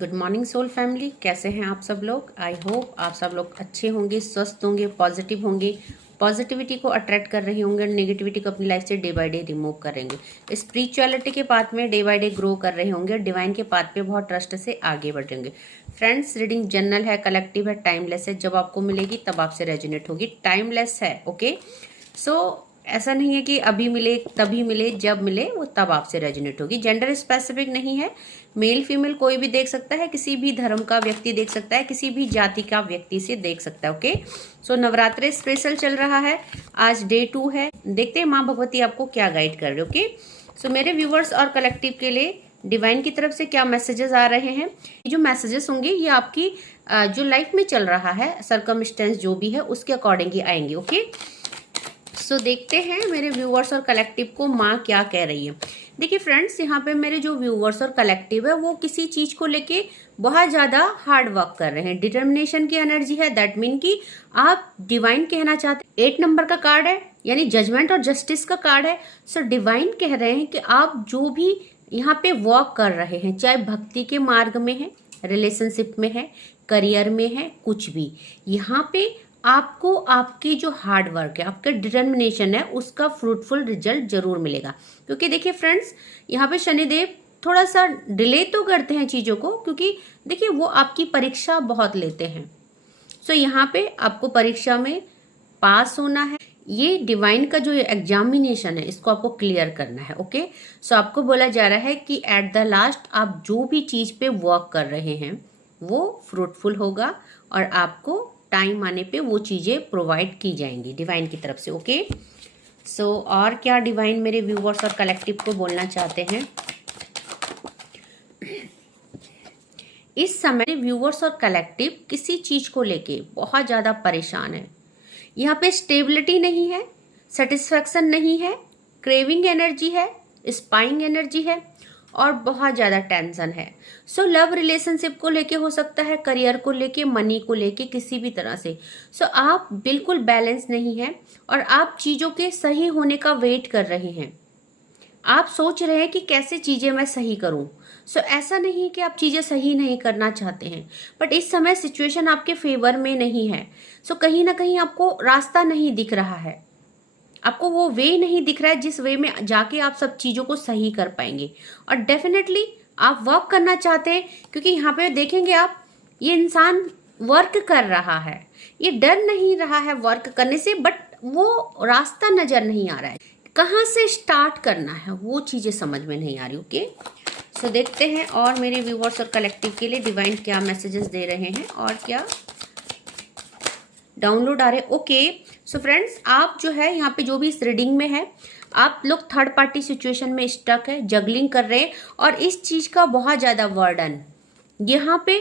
Good morning soul family, कैसे हैं आप सब लोग। आई होप आप सब लोग अच्छे होंगे, स्वस्थ होंगे, पॉजिटिव होंगे, पॉजिटिविटी को अट्रैक्ट कर रहे होंगे और नेगेटिविटी को अपनी लाइफ से डे बाय डे रिमूव करेंगे। स्पिरिचुअलिटी के पाथ में डे बाय डे ग्रो कर रहे होंगे और डिवाइन के पाथ पे बहुत ट्रस्ट से आगे बढ़ होंगे। फ्रेंड्स, रीडिंग जनरल है, कलेक्टिव है, टाइमलेस है। जब आपको मिलेगी तब आपसे रेजोनेट होगी। टाइमलेस है, ओके। सो ऐसा नहीं है कि अभी मिले तभी मिले, जब मिले वो तब आपसे रेजोनेट होगी। जेंडर स्पेसिफिक नहीं है, मेल फीमेल कोई भी देख सकता है, किसी भी धर्म का व्यक्ति देख सकता है, किसी भी जाति का व्यक्ति से देख सकता है, ओके। सो नवरात्रि स्पेशल चल रहा है, आज डे 2 है। देखते हैं माँ भगवती आपको क्या गाइड कर रहे, ओके। सो मेरे व्यूवर्स और कलेक्टिव के लिए डिवाइन की तरफ से क्या मैसेजेस आ रहे हैं। जो मैसेजेस होंगे ये आपकी जो लाइफ में चल रहा है, सर्कमस्टेंस जो भी है उसके अकॉर्डिंग ही आएंगे, ओके। सो देखते हैं मेरे व्यूअर्स और कलेक्टिव को माँ क्या कह रही है। देखिए फ्रेंड्स, यहाँ पे मेरे जो व्यूअर्स और कलेक्टिव है वो किसी चीज को लेके बहुत ज्यादा हार्ड वर्क कर रहे हैं। डिटर्मिनेशन की एनर्जी है, दैट मीन कि आप डिवाइन कहना चाहते हैं। 8 नंबर का कार्ड है, यानी जजमेंट और जस्टिस का कार्ड है। सो डिवाइन कह रहे हैं कि आप जो भी यहाँ पे वर्क कर रहे हैं, चाहे भक्ति के मार्ग में है, रिलेशनशिप में है, करियर में है, कुछ भी, यहाँ पे आपको आपकी जो हार्ड वर्क है, आपका डिटर्मिनेशन है, उसका फ्रूटफुल रिजल्ट जरूर मिलेगा। क्योंकि देखिए फ्रेंड्स, यहाँ पे शनिदेव थोड़ा सा डिले तो करते हैं चीज़ों को, क्योंकि देखिए वो आपकी परीक्षा बहुत लेते हैं। सो यहाँ पे आपको परीक्षा में पास होना है। ये डिवाइन का जो एग्जामिनेशन है इसको आपको क्लियर करना है, ओके। सो आपको बोला जा रहा है कि एट द लास्ट आप जो भी चीज़ पे वर्क कर रहे हैं वो फ्रूटफुल होगा और आपको टाइम आने पे वो चीज़ें प्रोवाइड की जाएंगी डिवाइन की तरफ से, ओके। सो और क्या डिवाइन मेरे व्यूवर्स और कलेक्टिव को बोलना चाहते हैं इस समय। व्यूवर्स और कलेक्टिव किसी चीज को लेके बहुत ज्यादा परेशान है। यहाँ पे स्टेबिलिटी नहीं है, सेटिस्फैक्शन नहीं है, क्रेविंग एनर्जी है, स्पाइंग एनर्जी है और बहुत ज़्यादा टेंशन है। सो लव रिलेशनशिप को लेके हो सकता है, करियर को लेके, मनी को लेके, किसी भी तरह से। सो आप बिल्कुल बैलेंस नहीं है और आप चीज़ों के सही होने का वेट कर रहे हैं। आप सोच रहे हैं कि कैसे चीज़ें मैं सही करूं। सो ऐसा नहीं कि आप चीज़ें सही नहीं करना चाहते हैं, बट इस समय सिचुएशन आपके फेवर में नहीं है। सो कहीं ना कहीं आपको रास्ता नहीं दिख रहा है, आपको वो वे नहीं दिख रहा है जिस वे में जाके आप सब चीज़ों को सही कर पाएंगे। और डेफिनेटली आप वर्क करना चाहते हैं, क्योंकि यहाँ पे देखेंगे आप, ये इंसान वर्क कर रहा है, ये डर नहीं रहा है वर्क करने से, बट वो रास्ता नजर नहीं आ रहा है, कहाँ से स्टार्ट करना है वो चीज़ें समझ में नहीं आ रही, ओके। सो देखते हैं और मेरे व्यूवर्स और कलेक्टिव के लिए डिवाइन क्या मैसेजेस दे रहे हैं और क्या डाउनलोड आ रहे हैं, ओके। सो फ्रेंड्स, आप जो है यहाँ पे जो भी इस रीडिंग में है, आप लोग थर्ड पार्टी सिचुएशन में स्टक है, जगलिंग कर रहे हैं और इस चीज का बहुत ज्यादा वर्डन, यहाँ पे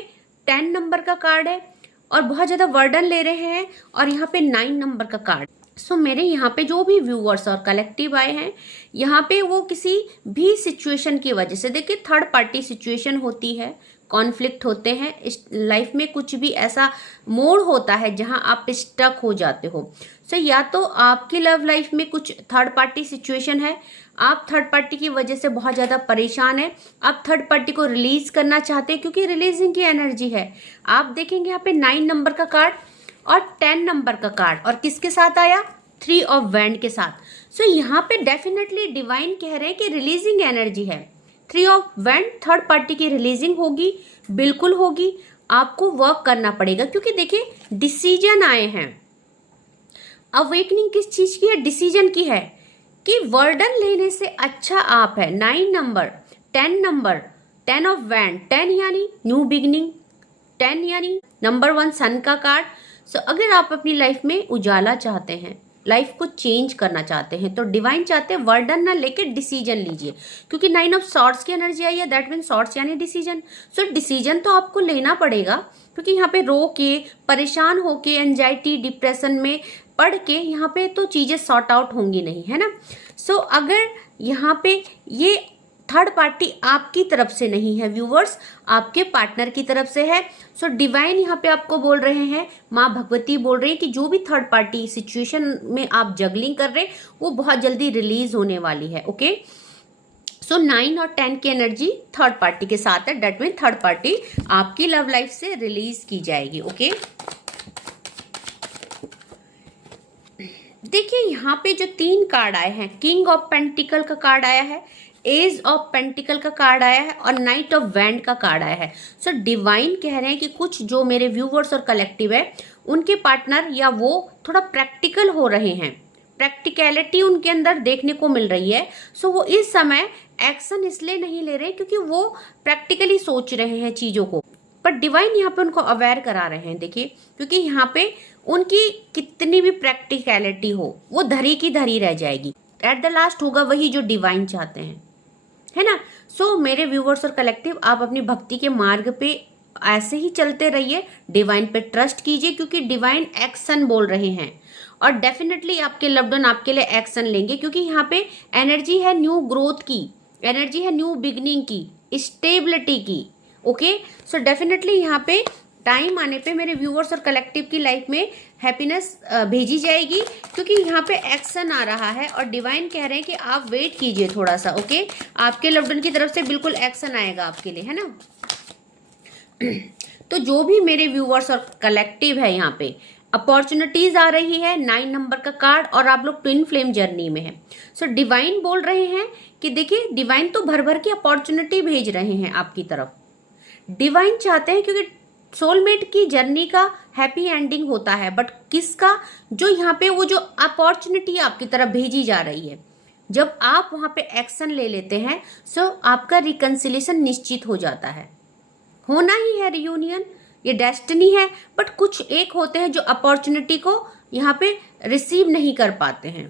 10 नंबर का कार्ड है और बहुत ज्यादा वर्डन ले रहे हैं और यहाँ पे 9 नंबर का कार्ड। सो मेरे यहाँ पे जो भी व्यूअर्स और कलेक्टिव आए हैं, यहाँ पे वो किसी भी सिचुएशन की वजह से, देखिए थर्ड पार्टी सिचुएशन होती है, कॉन्फ्लिक्ट होते हैं इस लाइफ में, कुछ भी ऐसा मोड़ होता है जहां आप स्टक हो जाते हो। सो या तो आपकी लव लाइफ में कुछ थर्ड पार्टी सिचुएशन है, आप थर्ड पार्टी की वजह से बहुत ज़्यादा परेशान है, आप थर्ड पार्टी को रिलीज करना चाहते हैं क्योंकि रिलीजिंग की एनर्जी है। आप देखेंगे यहाँ पे 9 नंबर का कार्ड और 10 नंबर का कार्ड, और किसके साथ आया, 3 ऑफ वैंड के साथ। सो यहाँ पे डेफिनेटली डिवाइन कह रहे हैं कि रिलीजिंग एनर्जी है। 3 ऑफ वैंड, थर्ड पार्टी की रिलीजिंग होगी, बिल्कुल होगी। आपको वर्क करना पड़ेगा क्योंकि देखिए डिसीजन आए हैं। अवेकनिंग किस चीज की है, डिसीजन की है कि वर्डन लेने से अच्छा आप है। 9 नंबर, 10 नंबर, 10 ऑफ वैंड, 10 यानी न्यू बिगनिंग, 10 यानी नंबर 1 सन का कार्ड। सो अगर आप अपनी लाइफ में उजाला चाहते हैं, लाइफ को चेंज करना चाहते हैं, तो डिवाइन चाहते हैं वर्डन ना लेके डिसीजन लीजिए, क्योंकि 9 ऑफ सॉर्ड्स की एनर्जी आई है, दैट मीन सॉर्ड्स यानी डिसीजन। सो डिसीजन तो आपको लेना पड़ेगा, क्योंकि यहाँ पे रो के, परेशान होके, एंजाइटी, डिप्रेशन में पढ़ के यहाँ पे तो चीजें सॉर्ट आउट होंगी नहीं, है ना। सो अगर यहाँ पे ये थर्ड पार्टी आपकी तरफ से नहीं है व्यूवर्स, आपके पार्टनर की तरफ से है। सो डिवाइन यहाँ पे आपको बोल रहे हैं, माँ भगवती बोल रही है कि जो भी थर्ड पार्टी सिचुएशन में आप जगलिंग कर रहे हैं वो बहुत जल्दी रिलीज होने वाली है, ओके। सो 9 और 10 की एनर्जी थर्ड पार्टी के साथ है, डेट मीन थर्ड पार्टी आपकी लव लाइफ से रिलीज की जाएगी। ओके, देखिए यहाँ पे जो 3 कार्ड आए हैं, किंग ऑफ पेंटिकल का कार्ड आया है, एज ऑफ पेंटिकल का कार्ड आया है और नाइट ऑफ वैंड का कार्ड आया है। सो डिवाइन कह रहे हैं कि कुछ जो मेरे व्यूवर्स और कलेक्टिव है उनके पार्टनर या वो थोड़ा प्रैक्टिकल हो रहे हैं, प्रैक्टिकलिटी उनके अंदर देखने को मिल रही है। सो वो इस समय एक्शन इसलिए नहीं ले रहे क्योंकि वो प्रैक्टिकली सोच रहे हैं चीजों को, पर डिवाइन यहाँ पे उनको अवेयर करा रहे हैं। देखिए, क्योंकि यहाँ पे उनकी कितनी भी प्रैक्टिकलिटी हो वो धरी की धरी रह जाएगी, एट द लास्ट होगा वही जो डिवाइन चाहते हैं, है ना। सो मेरे व्यूवर्स और कलेक्टिव, आप अपनी भक्ति के मार्ग पे ऐसे ही चलते रहिए, डिवाइन पे ट्रस्ट कीजिए क्योंकि डिवाइन एक्शन बोल रहे हैं और डेफिनेटली आपके लव्ड वन आपके लिए एक्शन लेंगे, क्योंकि यहाँ पे एनर्जी है न्यू ग्रोथ की, एनर्जी है न्यू बिगनिंग की, स्टेबिलिटी की। ओके, सो डेफिनेटली यहाँ पे टाइम आने पे मेरे व्यूअर्स और कलेक्टिव की लाइफ में हैप्पीनेस भेजी जाएगी, क्योंकि यहाँ पे एक्शन आ रहा है और डिवाइन कह रहे हैं कि आप वेट कीजिए थोड़ा सा। ओके, आपके लव्ड वन की तरफ से बिल्कुल एक्शन आएगा आपके लिए, है ना। तो जो भी मेरे व्यूअर्स और कलेक्टिव है, यहाँ पे अपॉर्चुनिटीज आ रही है, 9 नंबर का कार्ड, और आप लोग ट्विन फ्लेम जर्नी में है। सो डिवाइन बोल रहे हैं कि देखिए, डिवाइन तो भर भर के अपॉर्चुनिटी भेज रहे हैं आपकी तरफ। डिवाइन चाहते हैं, क्योंकि सोलमेट की जर्नी का हैप्पी एंडिंग होता है, बट किसका, जो यहाँ पे वो जो अपॉर्चुनिटी आपकी तरफ भेजी जा रही है, जब आप वहां पे एक्शन ले लेते हैं, सो आपका रिकंसिलेशन निश्चित हो जाता है। होना ही है रियूनियन, ये डेस्टिनी है, बट कुछ एक होते हैं जो अपॉर्चुनिटी को यहाँ पे रिसीव नहीं कर पाते हैं,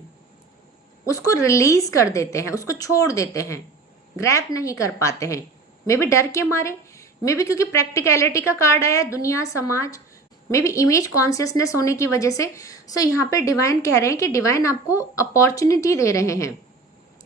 उसको रिलीज कर देते हैं, उसको छोड़ देते हैं, ग्रैब नहीं कर पाते हैं, मे बी डर के मारे, मे बी क्योंकि प्रैक्टिकलिटी का कार्ड आया, दुनिया समाज, मे बी इमेज कॉन्शियसनेस होने की वजह से। सो यहाँ पे डिवाइन कह रहे हैं कि डिवाइन आपको अपॉर्चुनिटी दे रहे हैं।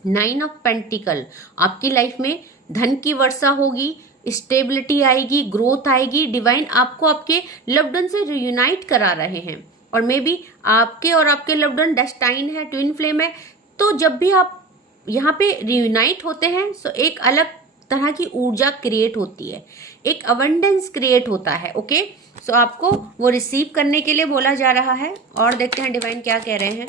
9 ऑफ पेंटिकल, आपकी लाइफ में धन की वर्षा होगी, स्टेबिलिटी आएगी, ग्रोथ आएगी। डिवाइन आपको आपके लव्ड वन से रियूनाइट करा रहे हैं, और मे बी आपके और आपके लव्ड वन डेस्टाइन है, ट्विन फ्लेम है। तो जब भी आप यहाँ पे रियूनाइट होते हैं, सो एक अलग तरह की ऊर्जा क्रिएट होती है, एक अबंडेंस क्रिएट होता है। ओके, सो आपको वो रिसीव करने के लिए बोला जा रहा है, और देखते हैं डिवाइन क्या कह रहे हैं।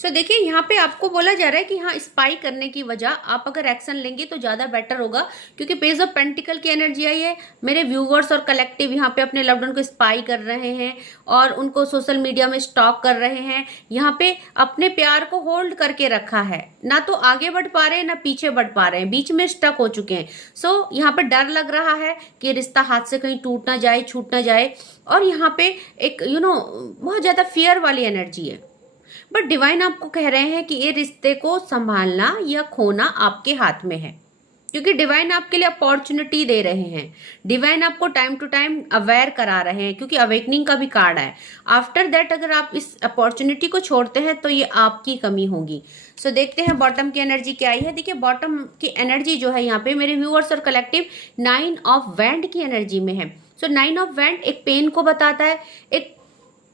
सो देखिए, यहाँ पे आपको बोला जा रहा है कि हाँ, स्पाई करने की वजह आप अगर एक्शन लेंगे तो ज़्यादा बेटर होगा, क्योंकि पेज ऑफ पेंटिकल की एनर्जी आई है। मेरे व्यूवर्स और कलेक्टिव यहाँ पे अपने लव्ड वन को स्पाई कर रहे हैं और उनको सोशल मीडिया में स्टॉक कर रहे हैं, यहाँ पे अपने प्यार को होल्ड करके रखा है, ना तो आगे बढ़ पा रहे हैं ना पीछे बढ़ पा रहे हैं, बीच में स्टक हो चुके हैं। सो यहाँ पे डर लग रहा है कि रिश्ता हाथ से कहीं टूट ना जाए, छूट ना जाए, और यहाँ पे एक बहुत ज़्यादा फियर वाली एनर्जी है। बट डिवाइन आपको कह रहे हैं कि ये रिश्ते को संभालना या खोना आपके हाथ में है, क्योंकि डिवाइन आपके लिए अपॉर्चुनिटी दे रहे हैं। डिवाइन आपको टाइम टू टाइम अवेयर करा रहे हैं, क्योंकि अवेकनिंग का भी कार्ड है। आफ्टर दैट अगर आप इस अपॉर्चुनिटी को छोड़ते हैं तो ये आपकी कमी होगी। सो देखते हैं बॉटम की एनर्जी क्या आई है। देखिए, बॉटम की एनर्जी जो है यहाँ पे मेरे व्यूअर्स और कलेक्टिव 9 ऑफ वैंड की एनर्जी में है। सो 9 ऑफ वैंड एक पेन को बताता है, एक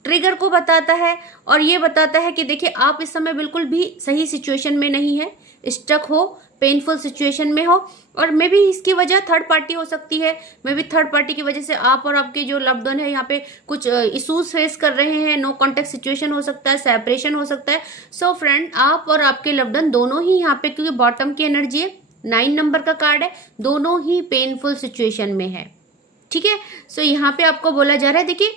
ट्रिगर को बताता है, और ये बताता है कि देखिए, आप इस समय बिल्कुल भी सही सिचुएशन में नहीं है, स्टक हो, पेनफुल सिचुएशन में हो, और मे बी इसकी वजह थर्ड पार्टी हो सकती है। मे बी थर्ड पार्टी की वजह से आप और आपके जो लव्ड वन है यहाँ पे कुछ इश्यूज फेस कर रहे हैं, नो कॉन्टेक्ट सिचुएशन हो सकता है, सेपरेशन हो सकता है। सो फ्रेंड, आप और आपके लव्ड वन दोनों ही यहाँ पे, क्योंकि बॉटम की एनर्जी है, 9 नंबर का कार्ड है, दोनों ही पेनफुल सिचुएशन में है। ठीक है, सो यहाँ पे आपको बोला जा रहा है, देखिए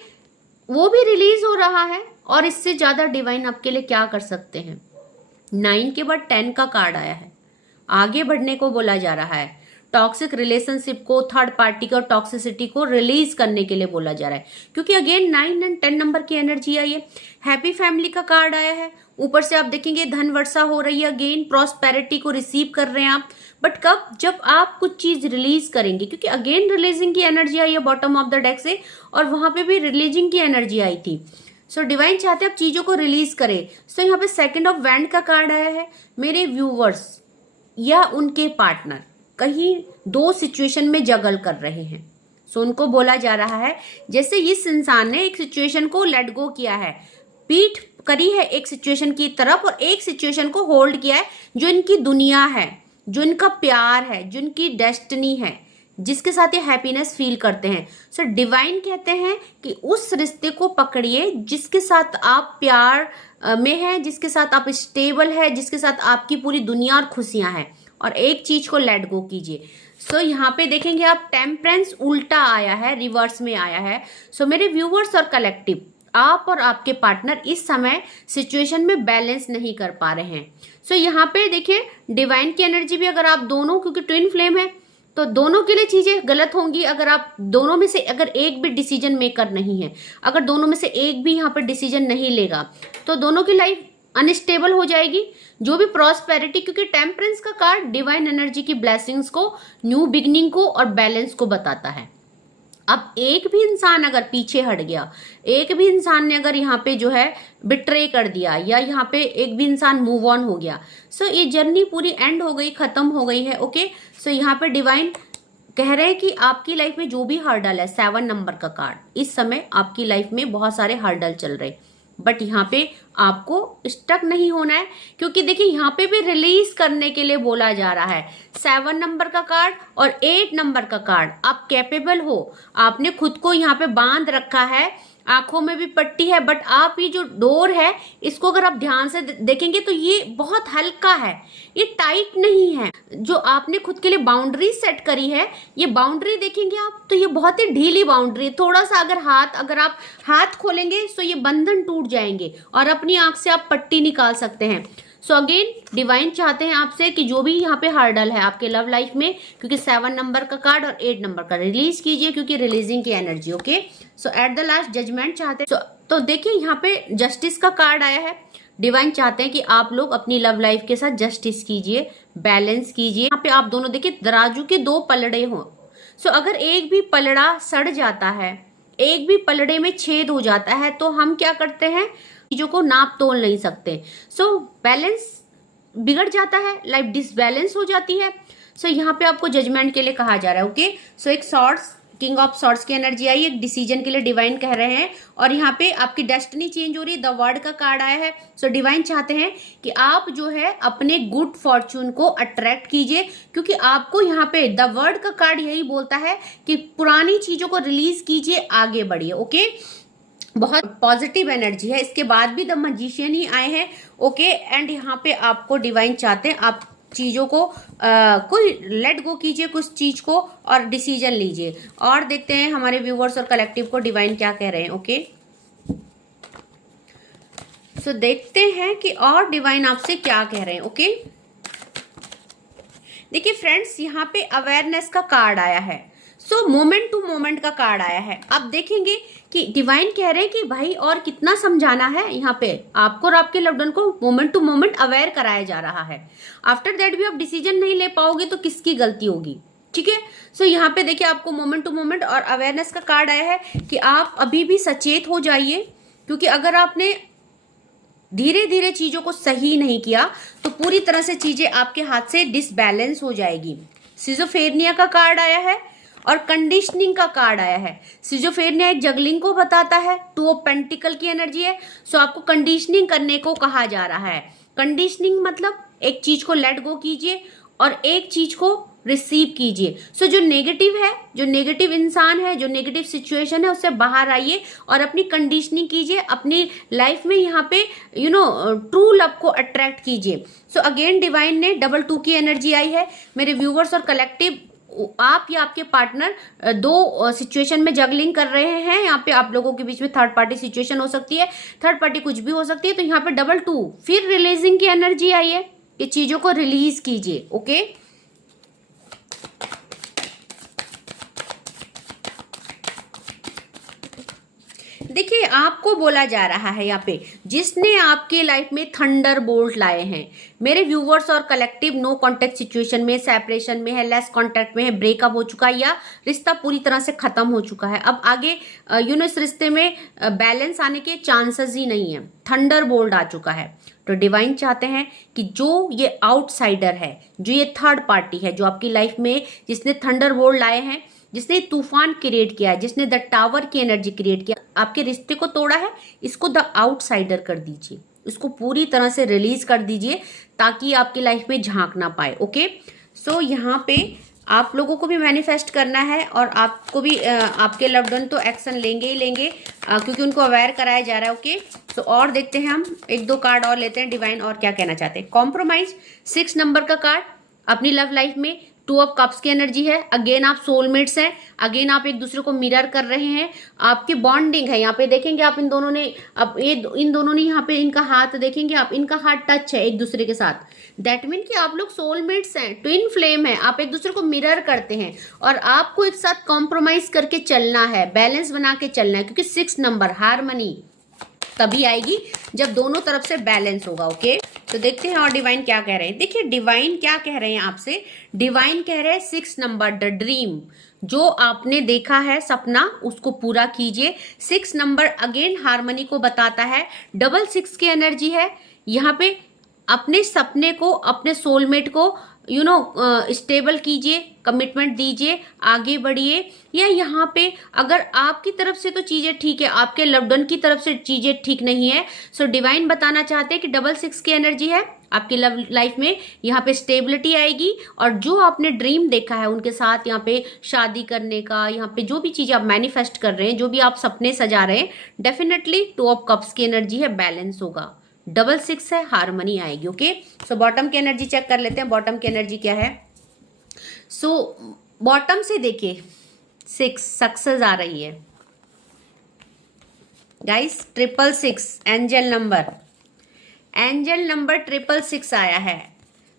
वो भी रिलीज हो रहा है, और इससे ज्यादा डिवाइन आपके लिए क्या कर सकते हैं। 9 के बाद 10 का कार्ड आया है, आगे बढ़ने को बोला जा रहा है, टॉक्सिक रिलेशनशिप को, थर्ड पार्टी को, टॉक्सिसिटी को रिलीज करने के लिए बोला जा रहा है, क्योंकि अगेन 9 एंड 10 नंबर की एनर्जी आई है। हैप्पी फैमिली का कार्ड आया है, ऊपर से आप देखेंगे धन वर्षा हो रही है, अगेन प्रॉस्पेरिटी को रिसीव कर रहे हैं आप। बट कब, जब आप कुछ चीज रिलीज करेंगे, क्योंकि अगेन रिलीजिंग की एनर्जी आई है बॉटम ऑफ द डेक से, और वहां पे भी रिलीजिंग की एनर्जी आई थी। सो डिवाइन चाहते हैं आप चीजों को रिलीज करें। सो यहाँ पे 2 ऑफ वैंड का कार्ड आया है। मेरे व्यूवर्स या उनके पार्टनर कहीं 2 सिचुएशन में जगल कर रहे हैं। सो उनको बोला जा रहा है, जैसे इस इंसान ने एक सिचुएशन को लेट गो किया है, पीठ करी है एक सिचुएशन की तरफ और एक सिचुएशन को होल्ड किया है जो इनकी दुनिया है, जो इनका प्यार है, जो इनकी डेस्टिनी है, जिसके साथ ये हैप्पीनेस फील करते हैं। सो डिवाइन कहते हैं कि उस रिश्ते को पकड़िए जिसके साथ आप प्यार में हैं, जिसके साथ आप स्टेबल है, जिसके साथ आपकी पूरी दुनिया और खुशियां हैं, और एक चीज को लेट गो कीजिए। सो यहाँ पे देखेंगे आप टेम्परेंस उल्टा आया है, रिवर्स में आया है। सो मेरे व्यूवर्स और कलेक्टिव, आप और आपके पार्टनर इस समय सिचुएशन में बैलेंस नहीं कर पा रहे हैं। सो यहाँ पे देखिए डिवाइन की एनर्जी भी, अगर आप दोनों, क्योंकि ट्विन फ्लेम है तो दोनों के लिए चीजें गलत होंगी अगर आप दोनों में से अगर एक भी डिसीजन मेकर नहीं है, अगर दोनों में से एक भी यहाँ पर डिसीजन नहीं लेगा तो दोनों की लाइफ अनस्टेबल हो जाएगी। जो भी प्रॉस्पेरिटी, क्योंकि टेम्परेंस का कार्ड डिवाइन एनर्जी की ब्लेसिंग्स को, न्यू बिगनिंग को और बैलेंस को बताता है। अब एक भी इंसान अगर पीछे हट गया, एक भी इंसान ने अगर यहाँ पे जो है बिट्रे कर दिया, या यहाँ पे एक भी इंसान मूव ऑन हो गया, सो ये जर्नी पूरी एंड हो गई, खत्म हो गई है। ओके, सो यहाँ पे डिवाइन कह रहे हैं कि आपकी लाइफ में जो भी हर्डल है, 7 नंबर का कार्ड, इस समय आपकी लाइफ में बहुत सारे हर्डल चल रहे, बट यहाँ पे आपको स्टक नहीं होना है, क्योंकि देखिए यहाँ पे भी रिलीज करने के लिए बोला जा रहा है। 7 नंबर का कार्ड और 8 नंबर का कार्ड, आप कैपेबल हो, आपने खुद को यहाँ पे बांध रखा है, आंखों में भी पट्टी है, बट आप ये जो डोर है इसको अगर आप ध्यान से देखेंगे तो ये बहुत हल्का है, ये टाइट नहीं है। जो आपने खुद के लिए बाउंड्री सेट करी है, ये बाउंड्री देखेंगे आप तो ये बहुत ही ढीली बाउंड्री है। थोड़ा सा अगर आप हाथ खोलेंगे तो ये बंधन टूट जाएंगे और अपनी आंख से आप पट्टी निकाल सकते हैं। सो अगेन डिवाइन चाहते हैं आपसे कि जो भी यहाँ पे हर्डल है आपके लव लाइफ में, क्योंकि 7 नंबर का कार्ड और 8 नंबर का, रिलीज कीजिए, क्योंकि रिलीजिंग की energy. Okay, so at the last judgement चाहते हैं। तो देखिए यहाँ पे जस्टिस का कार्ड आया है। डिवाइन चाहते हैं कि आप लोग अपनी लव लाइफ के साथ जस्टिस कीजिए, बैलेंस कीजिए। यहाँ पे आप दोनों देखिए तराजू के 2 पलड़े हों। सो अगर एक भी पलड़ा सड़ जाता है, एक भी पलड़े में छेद हो जाता है, तो हम क्या करते हैं, चीजों को नाप तोल नहीं सकते। सो बैलेंस बिगड़ जाता है, लाइफ डिसबैलेंस हो जाती है। सो यहाँ पे आपको जजमेंट के लिए कहा जा रहा है। ओके, सो एक सॉर्ड्स, किंग ऑफ सॉर्ड्स की एनर्जी आई, एक डिसीजन के लिए डिवाइन कह रहे हैं, और यहाँ पे आपकी डेस्टिनी चेंज हो रही है, द वर्ड का कार्ड आया है। सो डिवाइन चाहते हैं कि आप जो है अपने गुड फॉर्चून को अट्रैक्ट कीजिए, क्योंकि आपको यहाँ पे द वर्ड का कार्ड यही बोलता है कि पुरानी चीजों को रिलीज कीजिए, आगे बढ़िए। ओके, बहुत पॉजिटिव एनर्जी है। इसके बाद भी द मैजिशियन ही आए हैं। ओके, एंड यहाँ पे आपको डिवाइन चाहते हैं आप चीजों को कोई लेट गो कीजिए, कुछ चीज को, और डिसीजन लीजिए। और देखते हैं हमारे व्यूवर्स और कलेक्टिव को डिवाइन क्या कह रहे हैं। ओके, सो देखते हैं कि और डिवाइन आपसे क्या कह रहे हैं। ओके, देखिए फ्रेंड्स, यहाँ पे अवेयरनेस का कार्ड आया है। सो मोमेंट टू मोमेंट का कार्ड आया है। अब देखेंगे कि डिवाइन कह रहे हैं कि भाई और कितना समझाना है, यहाँ पे आपको और आपके लव्ड वन को मोमेंट टू मोमेंट अवेयर कराया जा रहा है। आफ्टर दैट भी आप डिसीजन नहीं ले पाओगे तो किसकी गलती होगी, ठीक है। सो यहाँ पे देखिए आपको मोमेंट टू मोमेंट और अवेयरनेस का कार्ड आया है कि आप अभी भी सचेत हो जाइए, क्योंकि अगर आपने धीरे धीरे चीजों को सही नहीं किया तो पूरी तरह से चीजें आपके हाथ से डिसबैलेंस हो जाएगी। सिजोफ्रेनिया का कार्ड आया है और कंडीशनिंग का कार्ड आया है। सिजोफ्रेनिया एक जगलिंग को बताता है, 2 ऑफ पेंटिकल की एनर्जी है। सो आपको कंडीशनिंग करने को कहा जा रहा है। कंडीशनिंग मतलब एक चीज को लेट गो कीजिए और एक चीज को रिसीव कीजिए। सो जो नेगेटिव है, जो नेगेटिव इंसान है, जो नेगेटिव सिचुएशन है, उससे बाहर आइए और अपनी कंडीशनिंग कीजिए, अपनी लाइफ में यहाँ पे ट्रू लव को अट्रैक्ट कीजिए। सो अगेन डिवाइन ने डबल 2 की एनर्जी आई है। मेरे व्यूवर्स और कलेक्टिव, आप या आपके पार्टनर 2 सिचुएशन में जगलिंग कर रहे हैं। यहाँ पे आप लोगों के बीच में थर्ड पार्टी सिचुएशन हो सकती है, थर्ड पार्टी कुछ भी हो सकती है। तो यहाँ पे डबल 2 फिर रिलीजिंग की एनर्जी आई है कि चीजों को रिलीज कीजिए। ओके, देखिए आपको बोला जा रहा है यहाँ पे, जिसने आपके लाइफ में थंडर बोल्ट लाए हैं, मेरे व्यूवर्स और कलेक्टिव, नो कांटेक्ट सिचुएशन में, सेपरेशन में है, लेस कांटेक्ट में है, ब्रेकअप हो चुका है या रिश्ता पूरी तरह से खत्म हो चुका है। अब आगे इस रिश्ते में बैलेंस आने के चांसेस ही नहीं है, थंडर बोल्ट आ चुका है। तो डिवाइन चाहते हैं कि जो ये आउटसाइडर है, जो ये थर्ड पार्टी है, जो आपकी लाइफ में जिसने थंडर बोल्ट लाए हैं, जिसने तूफान क्रिएट किया है, जिसने द टावर की एनर्जी क्रिएट किया, आपके रिश्ते को तोड़ा है, इसको द आउटसाइडर कर दीजिए, इसको पूरी तरह से रिलीज कर दीजिए ताकि आपकी लाइफ में झांक ना पाए। ओके, सो यहाँ पे आप लोगों को भी मैनिफेस्ट करना है और आपको भी आपके लव्ड वन तो एक्शन लेंगे ही लेंगे क्योंकि उनको अवेयर कराया जा रहा है। ओके, तो और देखते हैं हम एक दो कार्ड और लेते हैं, डिवाइन और क्या कहना चाहते हैं। कॉम्प्रोमाइज 6 नंबर का कार्ड अपनी लव लाइफ में 2 ऑफ कप्स की एनर्जी है। अगेन आप सोलमेट्स हैं, अगेन आप एक दूसरे को मिरर कर रहे हैं, आपकी बॉन्डिंग है। यहाँ पे देखेंगे आप इन दोनों ने, अब ये इन दोनों ने यहाँ पे इनका हाथ देखेंगे आप, इनका हाथ टच है एक दूसरे के साथ। दैट मीन कि आप लोग सोलमेट्स हैं, ट्विन फ्लेम है, आप एक दूसरे को मिरर करते हैं और आपको एक साथ कॉम्प्रोमाइज करके चलना है, बैलेंस बना के चलना है, क्योंकि 6 नंबर हार्मनी तभी आएगी जब दोनों तरफ से बैलेंस होगा। ओके, तो देखते हैं और डिवाइन क्या कह रहे हैं। देखिए डिवाइन क्या कह रहे हैं आपसे, डिवाइन कह रहे हैं 6 नंबर द ड्रीम, जो आपने देखा है सपना उसको पूरा कीजिए। 6 नंबर अगेन हार्मनी को बताता है, 666 की एनर्जी है। यहाँ पे अपने सपने को, अपने सोलमेट को स्टेबल कीजिए, कमिटमेंट दीजिए, आगे बढ़िए। या यहाँ पे अगर आपकी तरफ से तो चीजें ठीक है, आपके लव्ड वन की तरफ से चीजें ठीक नहीं है, सो डिवाइन बताना चाहते हैं कि 66 की एनर्जी है आपकी लव लाइफ में, यहाँ पे स्टेबिलिटी आएगी और जो आपने ड्रीम देखा है उनके साथ, यहाँ पे शादी करने का, यहाँ पे जो भी चीजें आप मैनिफेस्ट कर रहे हैं, जो भी आप सपने सजा रहे हैं, डेफिनेटली 2 ऑफ कप्स की एनर्जी है, बैलेंस होगा। 66 है, हार्मनी आएगी। ओके, सो बॉटम की एनर्जी चेक कर लेते हैं, बॉटम की एनर्जी क्या है। सो बॉटम से देखिए 6 सक्सेस आ रही है guys, 666 angel number, angel number 666 आया है।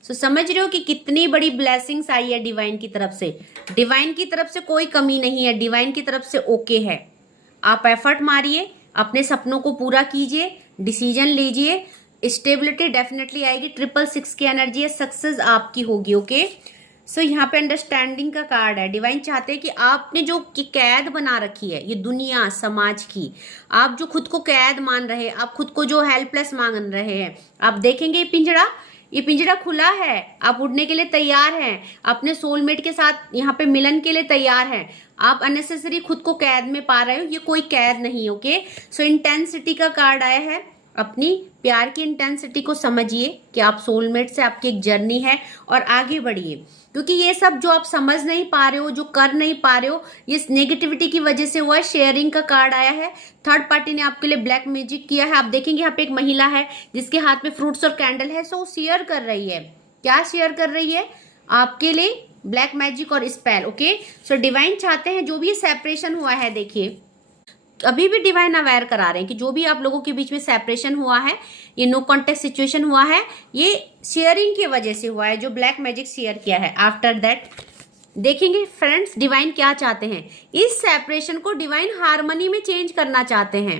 सो समझ रहे हो कि कितनी बड़ी ब्लेसिंग्स आई है डिवाइन की तरफ से। डिवाइन की तरफ से कोई कमी नहीं है, डिवाइन की तरफ से ओके है। आप एफर्ट मारिए, अपने सपनों को पूरा कीजिए, डिसीजन लीजिए, स्टेबिलिटी डेफिनेटली आएगी। 666 की एनर्जी है, सक्सेस आपकी होगी। ओके, सो यहाँ पे अंडरस्टैंडिंग का कार्ड है। डिवाइन चाहते हैं कि आपने जो की कैद बना रखी है ये दुनिया समाज की, आप जो खुद को कैद मान रहे हैं, आप खुद को जो हेल्पलेस मान रहे हैं, आप देखेंगे ये पिंजरा खुला है, आप उड़ने के लिए तैयार हैं, अपने सोलमेट के साथ यहाँ पे मिलन के लिए तैयार हैं। आप अननेसेसरी खुद को कैद में पा रहे हो, ये कोई कैद नहीं है। ओके, सो इंटेंसिटी का कार्ड आया है। अपनी प्यार की इंटेंसिटी को समझिए कि आप सोलमेट से आपकी एक जर्नी है और आगे बढ़िए, क्योंकि ये सब जो आप समझ नहीं पा रहे हो, जो कर नहीं पा रहे हो, ये नेगेटिविटी की वजह से हुआ है। शेयरिंग का कार्ड आया है, थर्ड पार्टी ने आपके लिए ब्लैक मैजिक किया है। आप देखेंगे यहाँ पे एक महिला है जिसके हाथ में फ्रूट्स और कैंडल है, सो शेयर कर रही है। क्या शेयर कर रही है? आपके लिए ब्लैक मैजिक और स्पेल। ओके, सो डिवाइन चाहते हैं जो भी ये सेपरेशन हुआ है, देखिए अभी भी डिवाइन अवेयर करा रहे हैं कि जो भी आप लोगों के बीच में सेपरेशन हुआ है, ये नो कॉन्टेक्ट सिचुएशन हुआ है, ये शेयरिंग की वजह से हुआ है, जो ब्लैक मैजिक शेयर किया है। आफ्टर दैट देखेंगे फ्रेंड्स डिवाइन क्या चाहते हैं, इस सेपरेशन को डिवाइन हार्मनी में चेंज करना चाहते हैं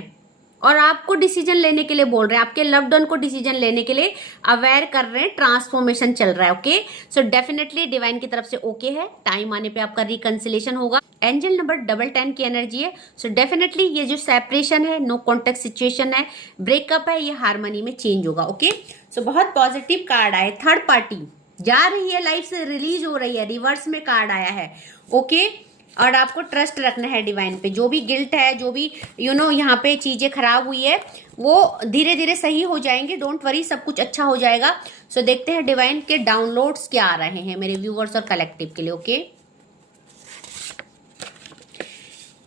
और आपको डिसीजन लेने के लिए बोल रहे हैं, आपके लव्ड वन को डिसीजन लेने के लिए अवेयर कर रहे हैं। ट्रांसफॉर्मेशन चल रहा है। ओके, सो डेफिनेटली डिवाइन की तरफ से ओके है, टाइम आने पे आपका रिकंसिलेशन होगा। एंजल नंबर 10 की एनर्जी है, सो डेफिनेटली ये जो सेपरेशन है, नो कॉन्टेक्ट सिचुएशन है, ब्रेकअप है, ये हार्मनी में चेंज होगा। ओके, सो बहुत पॉजिटिव कार्ड आए। थर्ड पार्टी जा रही है, लाइफ से रिलीज हो रही है, रिवर्स में कार्ड आया है। ओके, और आपको ट्रस्ट रखना है डिवाइन पे। जो भी गिल्ट है, जो भी यहाँ पे चीजें खराब हुई है, वो धीरे धीरे सही हो जाएंगे। डोंट वरी, सब कुछ अच्छा हो जाएगा। सो देखते हैं डिवाइन के डाउनलोड्स क्या आ रहे हैं मेरे व्यूवर्स और कलेक्टिव के लिए। ओके,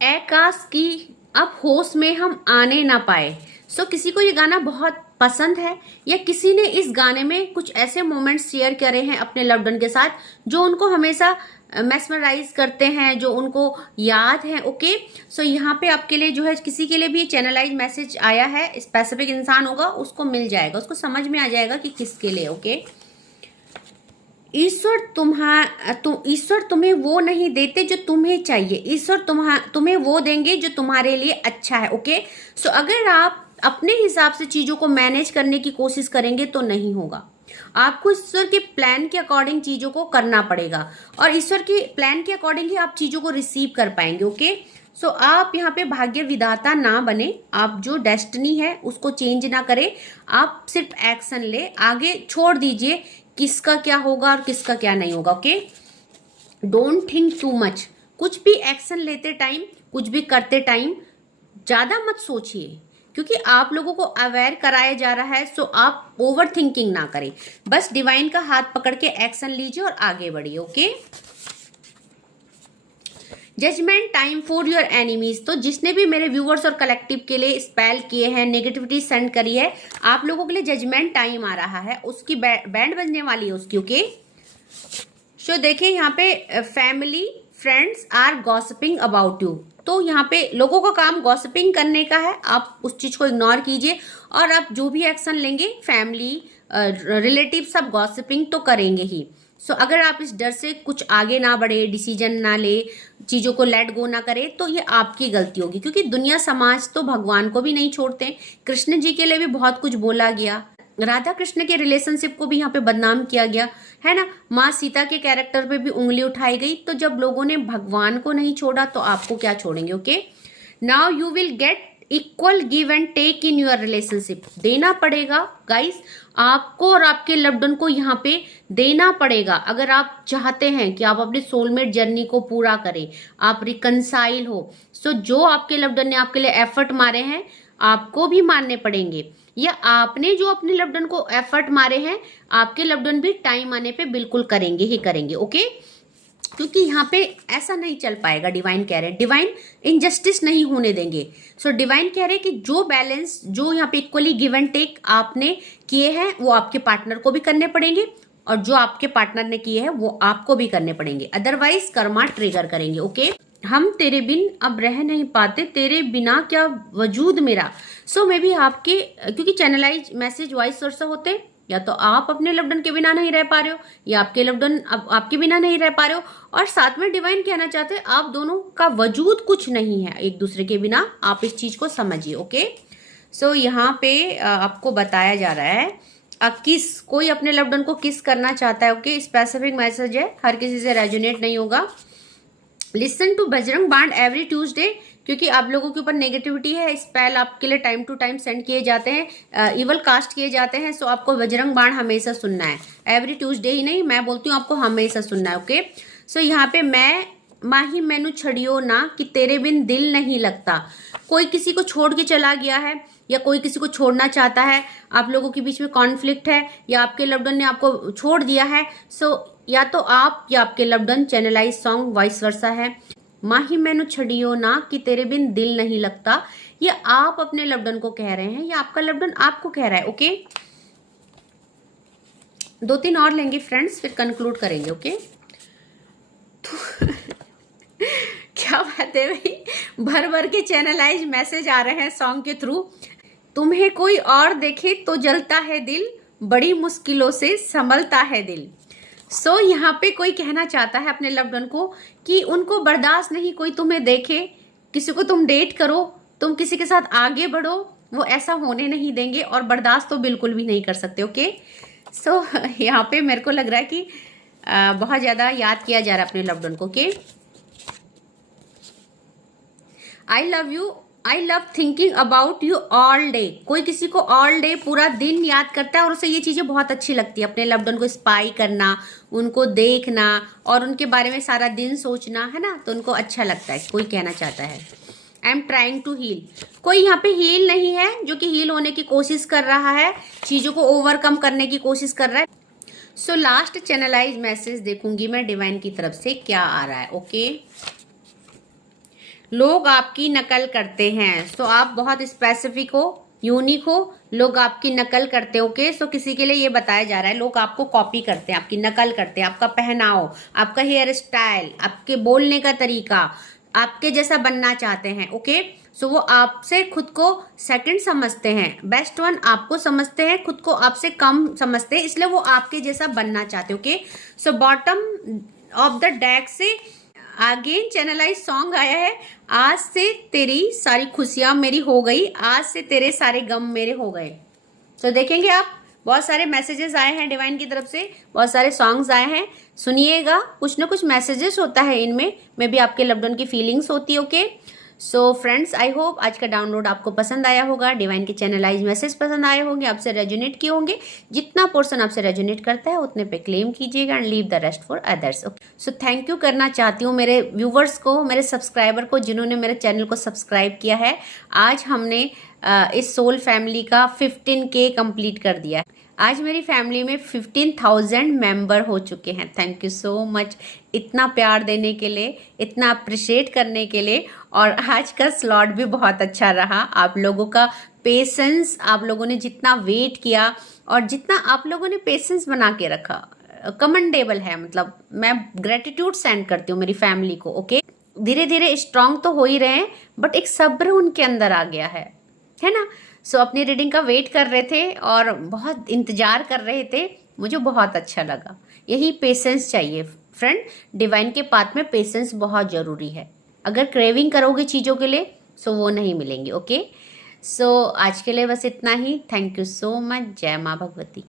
आकाश की अब होश में हम आने ना पाए। सो किसी को ये गाना बहुत पसंद है या किसी ने इस गाने में कुछ ऐसे मोमेंट्स शेयर करे हैं अपने लव्ड वन के साथ जो उनको हमेशा मेस्मराइज करते हैं, जो उनको याद है। ओके, सो यहाँ पे आपके लिए जो है, किसी के लिए भी चैनलाइज मैसेज आया है, स्पेसिफिक इंसान होगा, उसको मिल जाएगा, उसको समझ में आ जाएगा कि किसके लिए। ओके, ईश्वर तुम्हें वो नहीं देते जो तुम्हें चाहिए, ईश्वर तुम्हें वो देंगे जो तुम्हारे लिए अच्छा है। ओके, सो अगर आप अपने हिसाब से चीजों को मैनेज करने की कोशिश करेंगे तो नहीं होगा। आपको ईश्वर के प्लान के अकॉर्डिंग चीजों को करना पड़ेगा और ईश्वर के प्लान के अकॉर्डिंग ही आप चीजों को रिसीव कर पाएंगे। ओके, सो आप यहाँ पे भाग्य विधाता ना बने, आप जो डेस्टिनी है उसको चेंज ना करें, आप सिर्फ एक्शन ले, आगे छोड़ दीजिए किसका क्या होगा और किसका क्या नहीं होगा। Okay, don't think too much, कुछ भी एक्शन लेते टाइम, कुछ भी करते टाइम ज़्यादा मत सोचिए, क्योंकि आप लोगों को अवेयर कराया जा रहा है। सो आप ओवर थिंकिंग ना करें, बस डिवाइन का हाथ पकड़ के एक्शन लीजिए और आगे बढ़िए। Okay, judgement time for your enemies. तो जिसने भी मेरे व्यूअर्स और कलेक्टिव के लिए स्पेल किए हैं, नेगेटिविटी सेंड करी है, आप लोगों के लिए जजमेंट टाइम आ रहा है, उसकी बैंड बजने वाली है उसकी। ओके, सो देखिए यहाँ पे family friends are gossiping about you. तो यहाँ पे लोगों का काम गॉसिपिंग करने का है, आप उस चीज को इग्नोर कीजिए और आप जो भी एक्शन लेंगे, फैमिली रिलेटिव सब गॉसिपिंग तो करेंगे ही। सो अगर आप इस डर से कुछ आगे ना बढ़े, डिसीजन ना ले, चीजों को लेट गो ना करे, तो ये आपकी गलती होगी, क्योंकि दुनिया समाज तो भगवान को भी नहीं छोड़ते। कृष्ण जी के लिए भी बहुत कुछ बोला गया, राधा कृष्ण के रिलेशनशिप को भी यहाँ पे बदनाम किया गया है ना, माँ सीता के कैरेक्टर पे भी उंगली उठाई गई। तो जब लोगों ने भगवान को नहीं छोड़ा तो आपको क्या छोड़ेंगे। Okay, now you will get equal give and take in your relationship. देना पड़ेगा गाइस, आपको और आपके लव्ड वन को यहाँ पे देना पड़ेगा। अगर आप चाहते हैं कि आप अपने सोलमेट जर्नी को पूरा करें, आप रिकंसाइल हो, सो जो आपके लव्ड वन ने आपके लिए एफर्ट मारे हैं आपको भी मानने पड़ेंगे, या आपने जो अपने लव्ड वन को एफर्ट मारे हैं आपके लव्ड वन भी टाइम आने पे बिल्कुल करेंगे ही करेंगे। ओके, क्योंकि यहाँ पे ऐसा नहीं चल पाएगा। डिवाइन कह रहे हैं, डिवाइन इनजस्टिस नहीं होने देंगे। सो डिवाइन कह रहे हैं कि जो बैलेंस, जो यहाँ पे इक्वली गिव एंड टेक आपने किए हैं वो आपके पार्टनर को भी करने पड़ेंगे, और जो आपके पार्टनर ने किए हैं वो आपको भी करने पड़ेंगे, अदरवाइज कर्मा ट्रिगर करेंगे। ओके, हम तेरे बिन अब रह नहीं पाते, तेरे बिना क्या वजूद मेरा। सो मे बी आपके, क्योंकि चैनलाइज मैसेज वॉइस वर्सा होते हैं, या तो आप अपने लव्ड वन के बिना नहीं रह पा रहे हो, या आपके लव्ड वन आपके बिना नहीं रह पा रहे हो, और साथ में डिवाइन कहना चाहते हैं आप दोनों का वजूद कुछ नहीं है एक दूसरे के बिना। आप इस चीज को समझिए। ओके, सो यहाँ पे आपको बताया जा रहा है किस, कोई अपने लव्ड वन को किस करना चाहता है। ओके, स्पेसिफिक मैसेज है, हर किसी से रेजोनेट नहीं होगा। लिसन टू बजरंग बाण एवरी ट्यूसडे, क्योंकि आप लोगों के ऊपर नेगेटिविटी है, स्पेल आपके लिए टाइम टू टाइम सेंड किए जाते हैं, इवल कास्ट किए जाते हैं। सो आपको बजरंग बाण हमेशा सुनना है, एवरी ट्यूसडे ही नहीं, मैं बोलती हूँ आपको हमेशा सुनना है। ओके, सो यहाँ पे मैं माही मैनू छड़ियो ना कि तेरे बिन दिल नहीं लगता। कोई किसी को छोड़ के चला गया है, या कोई किसी को छोड़ना चाहता है, आप लोगों के बीच में कॉन्फ्लिक्ट है, या आपके लव्ड वन ने आपको छोड़ दिया है। सो या तो आप या आपके loved one, channelize song vice versa है। माही मैनू छड़ियो ना कि तेरे बिन दिल नहीं लगता, ये आप अपने लव्ड वन को कह रहे हैं, या आपका लव्ड वन आपको कह रहा है। ओके, 2-3 और लेंगे फ्रेंड्स, फिर कंक्लूड करेंगे। ओके, तो क्या बात है भाई, भर भर के चैनलाइज मैसेज आ रहे हैं सॉन्ग के थ्रू। तुम्हें कोई और देखे तो जलता है दिल, बड़ी मुश्किलों से संभलता है दिल। सो यहाँ पे कोई कहना चाहता है अपने लव्ड वन को कि उनको बर्दाश्त नहीं कोई तुम्हें देखे, किसी को तुम डेट करो, तुम किसी के साथ आगे बढ़ो, वो ऐसा होने नहीं देंगे, और बर्दाश्त तो बिल्कुल भी नहीं कर सकते। ओके, सो यहाँ पे मेरे को लग रहा है कि बहुत ज्यादा याद किया जा रहा है अपने लव्ड वन को। Okay, I love you, I love thinking about you all day. कोई किसी को ऑल डे, पूरा दिन याद करता है, और उसे ये चीजें बहुत अच्छी लगती है, अपने लव्ड वन को स्पाई करना, उनको देखना और उनके बारे में सारा दिन सोचना, है ना, तो उनको अच्छा लगता है। कोई कहना चाहता है I am trying to heal. कोई यहाँ पे हील नहीं है, जो कि हील होने की कोशिश कर रहा है, चीजों को ओवरकम करने की कोशिश कर रहा है। सो लास्ट चैनलाइज मैसेज देखूंगी मैं डिवाइन की तरफ से क्या आ रहा है। ओके, लोग आपकी नकल करते हैं। सो आप बहुत स्पेसिफिक हो, यूनिक हो, लोग आपकी नकल करते हो। ओके, सो किसी के लिए ये बताया जा रहा है लोग आपको कॉपी करते हैं, आपकी नकल करते हैं, आपका पहनाव, आपका हेयर स्टाइल, आपके बोलने का तरीका, आपके जैसा बनना चाहते हैं। ओके, सो वो आपसे खुद को सेकंड समझते हैं, बेस्ट वन आपको समझते हैं, खुद को आपसे कम समझते हैं, इसलिए वो आपके जैसा बनना चाहते हैं। Okay, so bottom of the deck से अगेन चैनलाइज सॉन्ग आया है, आज से तेरी सारी खुशियां मेरी हो गई, आज से तेरे सारे गम मेरे हो गए। तो देखेंगे आप, बहुत सारे मैसेजेस आए हैं डिवाइन की तरफ से, बहुत सारे सॉन्ग्स आए हैं, सुनिएगा, कुछ ना कुछ मैसेजेस होता है इनमें, मे बी आपके लव्ड वन की फीलिंग्स होती है। Okay, so friends, I hope आज का डाउनलोड आपको पसंद आया होगा, डिवाइन के चैनलाइज मैसेज पसंद आए होंगे, आपसे रेजोनेट किए होंगे। जितना पोर्शन आपसे रेजोनेट करता है उतने पे क्लेम कीजिएगा and leave the rest for others. Okay, so thank you करना चाहती हूँ मेरे व्यूवर्स को, मेरे सब्सक्राइबर को, जिन्होंने मेरे चैनल को सब्सक्राइब किया है। आज हमने इस सोल फैमिली का 15K कंप्लीट कर दिया है। आज मेरी फैमिली में 15,000 मेंबर हो चुके हैं। थैंक यू सो मच इतना प्यार देने के लिए, इतना अप्रिशिएट करने के लिए। और आज का स्लॉट भी बहुत अच्छा रहा। आप लोगों का पेशेंस, आप लोगों ने जितना वेट किया और जितना आप लोगों ने पेशेंस बना के रखा, कमेंडेबल है। मतलब मैं ग्रेटिट्यूड सेंड करती हूँ मेरी फैमिली को। ओके, धीरे धीरे स्ट्रांग तो हो ही रहे हैं, बट एक सब्र उनके अंदर आ गया है ना। सो अपनी रीडिंग का वेट कर रहे थे और बहुत इंतजार कर रहे थे। मुझे बहुत अच्छा लगा। यही पेशेंस चाहिए फ्रेंड। डिवाइन के पाथ में पेशेंस बहुत ज़रूरी है। अगर क्रेविंग करोगे चीज़ों के लिए सो वो नहीं मिलेंगी। ओके, सो आज के लिए बस इतना ही। Thank you so much. जय माँ भगवती।